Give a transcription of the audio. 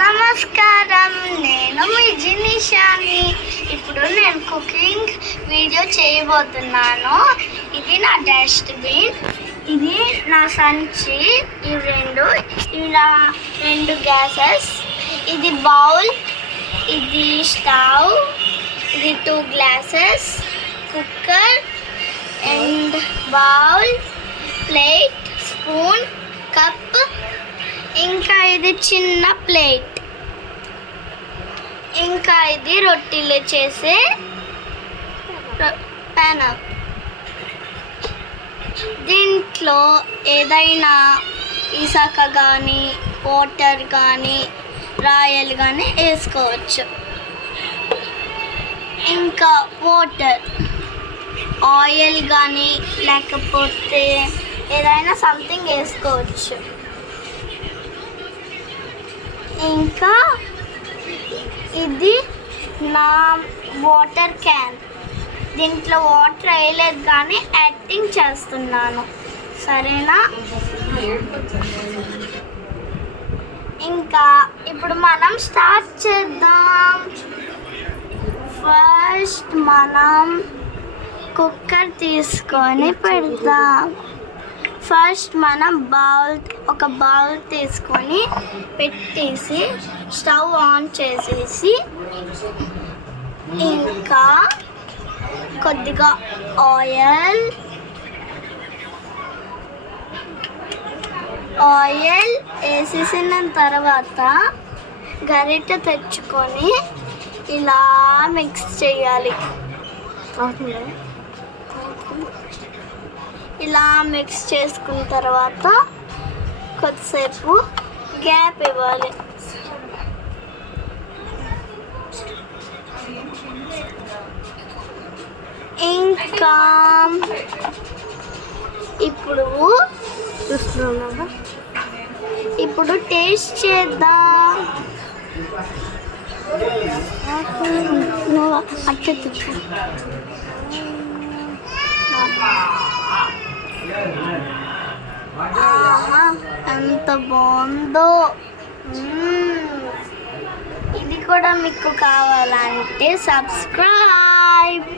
నమస్కారం, నేను మీ జినిషాని. ఇప్పుడు నేను కుకింగ్ వీడియో చేయబోతున్నాను. ఇది నా డస్ట్బిన్, ఇది నా సంచి, ఇవి ఇలా రెండు గ్యాసెస్, ఇది బౌల్, ఇది స్టవ్, ఇది 2 glasses, cooker and bowl, plate, spoon, cup, ఇంకా ఇది చిన్న ప్లేట్, ఇంకా ఇది రొట్టెలు చేసే ప్యాన్. దీంట్లో ఏదైనా ఇసుక కానీ వాటర్ కానీ రాయలు కానీ వేసుకోవచ్చు. ఇంకా వాటర్, ఆయిల్ కానీ లేకపోతే ఏదైనా సంథింగ్ వేసుకోవచ్చు. ఇంకా ఇది నా వాటర్ క్యాన్, దీంట్లో వాటర్ వేయలేదు కానీ యాక్టింగ్ చేస్తున్నాను, సరేనా? ఇంకా ఇప్పుడు మనం స్టార్ట్ చేద్దాం. ఫస్ట్ మనం కుక్కర్ తీసుకొని పెడదాం. ఫస్ట్ మనం ఒక బౌల్ తీసుకొని పెట్టేసి స్టవ్ ఆన్ చేసేసి ఇంకా కొద్దిగా ఆయిల్ వేసేసిన తర్వాత గరిటె తెచ్చుకొని ఇలా మిక్స్ చేయాలి. ఇలా మిక్స్ చేసుకున్న తర్వాత కొద్దిసేపు గ్యాప్ ఇవ్వాలి. ఇంకా ఇప్పుడు టేస్ట్ చేద్దాం. ఎంత బాగుందో. ఇది కూడా మీకు కావాలంటే సబ్స్క్రైబ్.